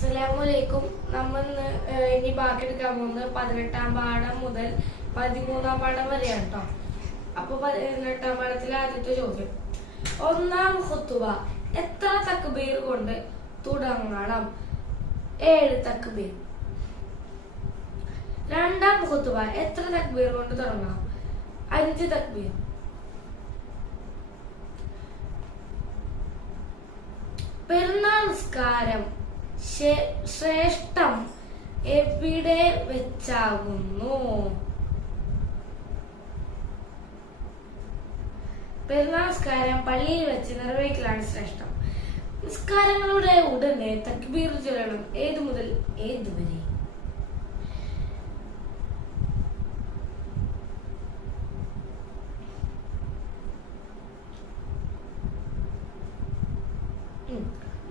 അസ്സലാമലൈക്കും. നമ്മൾ ഇനി ബാക്കി എടുക്കാൻ പോകുന്നത് 18ാം പാഠം മുതൽ 13ാം പാഠം വരെയാണ് കേട്ടോ. അപ്പൊ 18ാം പാഠത്തിലെ ആദ്യത്തെ ചോദ്യം, ഒന്നാം ഖുത്ബ എത്ര തക്ബീർ കൊണ്ട് തുടങ്ങണം? 7 തക്ബീർ. രണ്ടാം ഖുത്ബ എത്ര തക്ബീർ കൊണ്ട് തുടങ്ങണം? 5 തക്ബീർ. പെരുന്നാൾ നിസ്കാരം ശ്രേഷ്ഠം എവിടെ വെച്ചാകുന്നു? പെരുന്നാൾ നിസ്കാരം പള്ളിയിൽ വെച്ച് നിർവഹിക്കലാണ് ശ്രേഷ്ഠം. നിസ്കാരങ്ങളുടെ ഉടനെ തക്ബീർ ചൊല്ലണം. ഏതു മുതൽ ഏതുവരെ?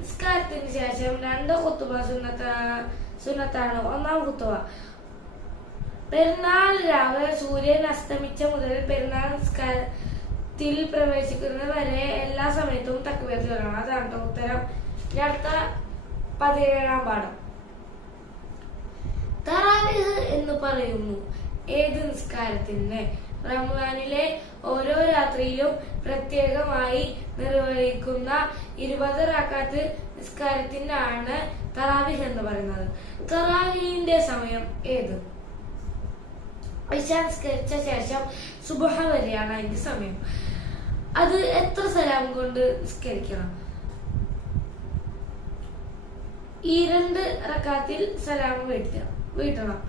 നിസ്കാരത്തിന് ശേഷം 2 ഖുത്ബ സുന്നത്താണ്. ഒന്നാം ഖുത്ബ പെരുന്നാൾ രാവ് സൂര്യൻ അസ്തമിച്ച മുതൽ പെരുന്നാൾ നിസ്കാരത്തിൽ പ്രവേശിക്കുന്നത് വരെ എല്ലാ സമയത്തും തക്ബീർ ചൊല്ലണം. അതാണ് ഉത്തരം. അടുത്ത 17ാം പാഠം, തറാവീഹ് എന്ന് പറയുന്നു ഏത് നിസ്കാരത്തിന്? റമദാനിലെ ഓരോ രാത്രിയിലും പ്രത്യേകമായി നിർവഹിക്കുന്ന 20 റക്അത്ത് നിസ്കാരത്തിനാണ് തറാവീഹ് എന്ന് പറയുന്നത്. തറാവീഹിന്റെ സമയം ഏത്? ഇശാ നിസ്കരിച്ച ശേഷം സുബ്ഹ വരെയാണ് അതിന്റെ സമയം. അത് എത്ര സലാം കൊണ്ട് നിസ്കരിക്കണം? ഈ 2 റക്അത്തിൽ സലാം വീട്ടണം.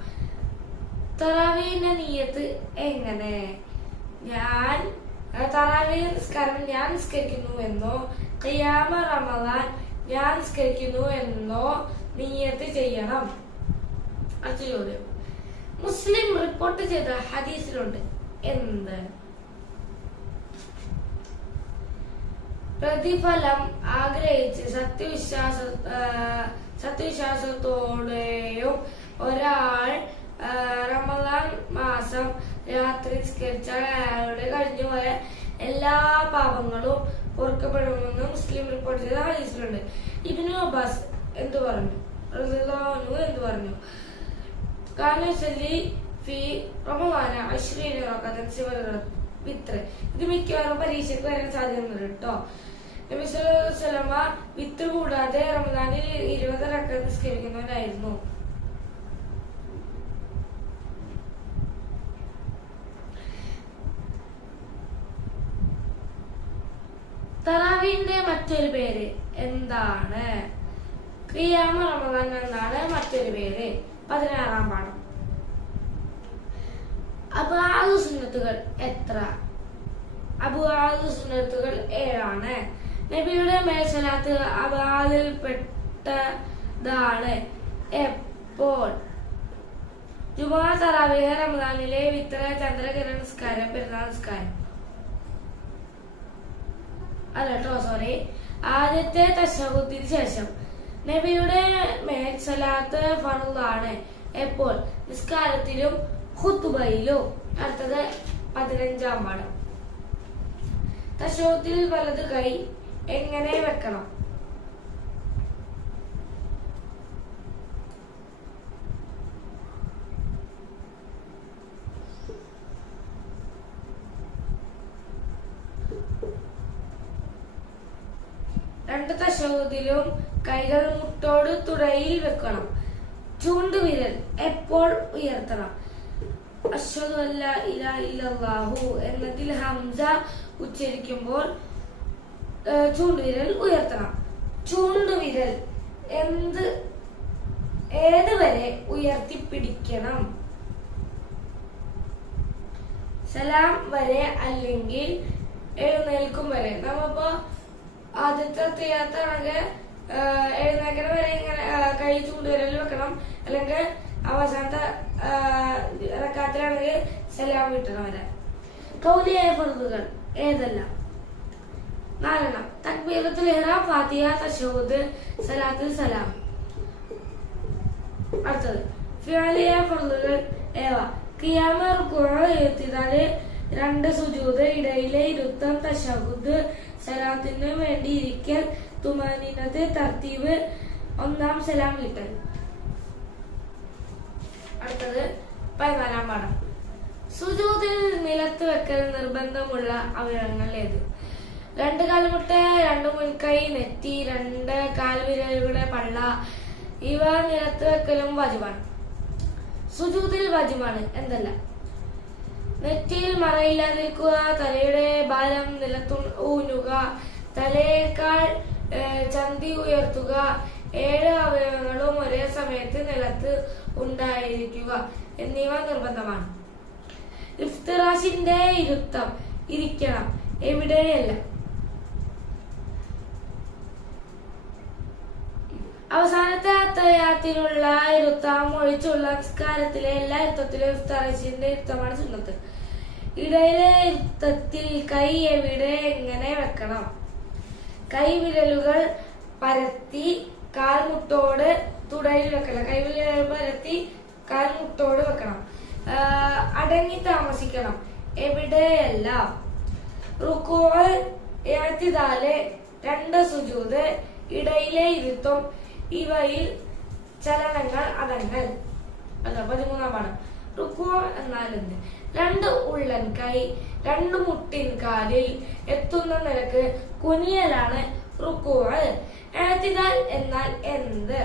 തറാവീഹിന്റെ നിയ്യത്ത് എങ്ങനെ? തറാവീഹ് നിസ്കാരം ഞാൻ നിസ്കരിക്കുന്നു എന്നോ ഖിയാമ റമദാൻ ഞാൻ നിസ്കരിക്കുന്നു എന്നോ നിയ്യത്ത് ചെയ്യണം. അടുത്ത ചോദ്യം, മുസ്ലിം റിപ്പോർട്ട് ചെയ്ത ഹദീസിലുണ്ട് എന്ത്? പ്രതിഫലം ആഗ്രഹിച്ച് സത്യവിശ്വാസത്തോടെയും ഒരാൾ റമദാൻ മാസം രാത്രി നിസ്കരിച്ചാൽ അയാളുടെ കഴിഞ്ഞുപോയ എല്ലാ പാപങ്ങളും പൊറുക്കപ്പെടുമെന്ന് മുസ്ലിം റിപ്പോർട്ട് ചെയ്ത ഹദീസിലുണ്ട്. ഇബ്നു അബ്ബാസ് എന്തു പറഞ്ഞു? എന്തു പറഞ്ഞു? ഇത് മിക്കവാറും പരീക്ഷയ്ക്ക് വരാൻ സാധ്യതയുണ്ട് കേട്ടോ. നബി സല്ലല്ലാഹു അലൈഹി വസല്ലമ വിത്ത് കൂടാതെ റമദാനിൽ 20 റക്അത്ത് നിസ്കരിക്കുന്നവരായിരുന്നു. തറാവീഹിന്റെ മറ്റൊരു പേര് എന്താണ്? ഖിയാമ റമദാൻ എന്നാണ് മറ്റൊരു പേര്. 16ാം പാഠം, അബ്വാദു സുന്നത്തുകൾ എത്ര? അബ്വാദു സുന്നത്തുകൾ 7 ആണ്. നബിയുടെ മേൽ സ്വലാത്ത് അബ്വാദിൽ പെട്ടതാണ്. എപ്പോൾ? ജുമുഅ, തറാവീഹ്, റമദാനിലെ വിത്ര, ചന്ദ്രഗ്രഹണ നിസ്കാരം, പെരുന്നാൾ നിസ്കാരം. ആദ്യത്തെ തശഹുദിന് ശേഷം നബിയുടെ മേൽ സ്വലാത്ത് ഫർളാണ്. എപ്പോൾ? നിസ്കാരത്തിലും ഖുത്ബയിലും. അടുത്തത് 15ാം പാഠം, തശഹുദിൽ വലത് കൈ എങ്ങനെ വെക്കണം? രണ്ട് തശഹുദിലും കൈകൾ മുട്ടോട് തുടയിൽ വെക്കണം. ചൂണ്ടുവിരൽ എപ്പോൾ ഉയർത്തണം? അശ്ഹദു അല്ലാ ഇലാഹ ഇല്ലല്ലാഹു എന്നതിൽ ഹംസ ഉച്ചരിക്കുമ്പോൾ ചൂണ്ടുവിരൽ ഉയർത്തണം. ചൂണ്ടുവിരൽ ഏത് വരെ ഉയർത്തിപ്പിടിക്കണം? സലാം വരെ അല്ലെങ്കിൽ എഴുന്നേൽക്കും വരെ. നമ്മപ്പോ ആദ്യത്തെ തിയാത്താണെങ്കിൽ എഴുന്നേക്കണ വരെ ഇങ്ങനെ കൈ ചൂണ്ടുവിരൽ വെക്കണം. അല്ലെങ്കിൽ അവസാനത്തെ റക്അത്തിലാണെങ്കിൽ സലാം വീട്ടണം വരെ. ഖൗലിയായ ഫർളുകൾ ഏതെല്ലാം? 4 തക്ബീറത്തുൽ ഇഹ്റാം, ഫാത്തിഹ, തശഹുദ്, സലാത്തുൽ സലാം. അടുത്തത് ഫിഅലിയായ ഫർളുകൾ ഏവ? ഖിയാമ, റുകൂഅ്, ഇഅ്തിദാല്, 2 സുജൂദ്, ഇടയിലെ ഇരുത്തം, തശഹുദ്, സലാത്തിന് വേണ്ടി ഇരിക്കൽ, തുമാനിനത്ത്, തർത്തീബ്, ഒന്നാം സലാം വീട്ടൽ. അടുത്തത് 14-ാം പാഠം. സുജൂദിൽ നിലത്ത് വെക്കൽ നിർബന്ധമുള്ള അവയവങ്ങൾ ഏത്? 2 കാൽമുട്ട്, 2 മുൻകൈ, നെറ്റി, 2 കാൽവിരലുകളുടെ പള്ള ഇവ നിലത്ത് വെക്കലും വാജിബാണ്. സുജൂദിൽ വാജിബാണ് എന്തല്ല? നെറ്റിയിൽ മറയില്ലാതിരിക്കുക, തലയുടെ ഭാരം നിലത്തു ഊന്നുക, തലയേക്കാൾ ചന്തി ഉയർത്തുക, 7 അവയവങ്ങളും ഒരേ സമയത്ത് നിലത്ത് ഉണ്ടായിരിക്കുക എന്നിവ നിർബന്ധമാണ്. ഇഫ്തിറാഷിന്റെ ഇരുത്തം ഇരിക്കണം, എവിടെയല്ല. അവസാനത്തെ അത്തഹിയ്യാത്തിനുള്ള ഇരുത്തം ഒഴിച്ചുള്ള നിസ്കാരത്തിലെ എല്ലാ ഇരുത്തത്തിലും ഇഫ്തിറാഷിന്റെ ഇരുത്തമാണ് സുന്നത്ത്. ഇടയിലെ ഇരുത്തത്തിൽ കൈ എവിടെ എങ്ങനെ വെക്കണം? കൈവിരലുകൾ പരത്തി കാൽമുട്ടോട് തുടയിൽ വെക്കണം. കൈവിരലുകൾ പരത്തി കാൽമുട്ടോട് വെക്കണം. അടങ്ങി താമസിക്കണം, എവിടെയല്ല. റുകൂഅ്, ഇഅ്തിദാല്, 2 സുജൂദ്, ഇടയിലെ ഇരുത്തം ഇവയിൽ ചലനങ്ങൾ അടങ്ങൽ. 13-ാം പാഠം. റുകൂഅ് എന്നാൽ എന്ത്? 2 ഉള്ളൻ കൈ 2 മുട്ടിൻ കാലിൽ എത്തുന്ന നിലക്ക് കുനിയലാണ് റുകൂഅ്. ഇഅ്തിദാൽ എന്നാൽ എന്ത്?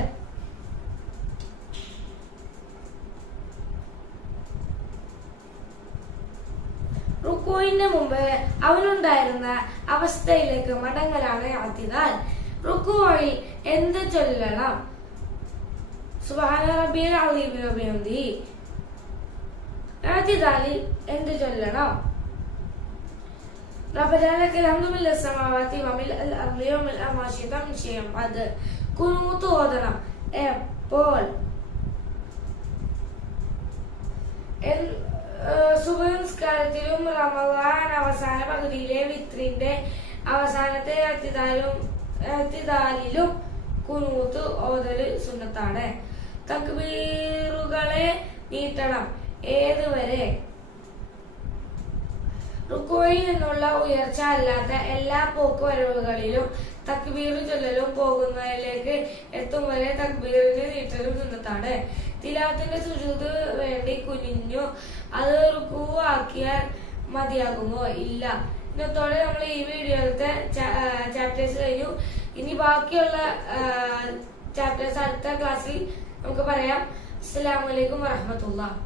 റുക്കൂഇന് മുമ്പ് അവനുണ്ടായിരുന്ന അവസ്ഥയിലേക്ക് മടങ്ങലാണ് ഇഅ്തിദാൽ. റുക്കൂഇൽ എന്ത് ചൊല്ലണം? സുബ്ഹാന റബ്ബിയൽ അസീം വബിഹംദിഹി. ഇഅ്തിദാലിൽ എന്ത് ചൊല്ലണം? റബ്ബനാ ലക്കൽ ഹംദു മില്ലസ് സമാവാതി വമില്ലൽ അർളി വമിൽ മാ ശിഅത മിൻ ശൈഇൻ ബഅദ്. ഖുനൂത്ത് ഓതണം എപ്പോൾ? സുബ്ഹ് നിസ്കാരത്തിലും റമളാൻ അവസാന പകുതിയിലെ വിത്രിന്റെ അവസാനത്തെ ഇഅ്തിദാലിലും ഖുനൂത്ത് ഓതല് സുന്നത്താണ്. തക്ബീറുകളെ നീട്ടണം, ഏതുവരെ? റുക്കൂഇൽ നിന്നുള്ള ഉയർച്ച അല്ലാത്ത എല്ലാ പോക്കുവരവുകളിലും തക്ബീർ ചൊല്ലലും പോകുന്നതിലേക്ക് എത്തും വരെ തക്ബീറിന് നീട്ടലും സുന്നത്താണ്. തിലാവത്തിന്റെ സുജൂദ് വേണ്ടി കുനിഞ്ഞു അത് റുക്കൂ ആക്കിയാൽ മതിയാകുമോ? ഇല്ല. ഇന്നത്തോടെ നമ്മൾ ഈ വീഡിയോയിലത്തെ ചാപ്റ്റേഴ്സ് കഴിഞ്ഞു. ഇനി ബാക്കിയുള്ള ചാപ്റ്റേഴ്സ് അടുത്ത ക്ലാസ്സിൽ നമുക്ക് പറയാം. അസ്സലാമു അലൈക്കും വറഹ്മത്തുള്ളാഹി.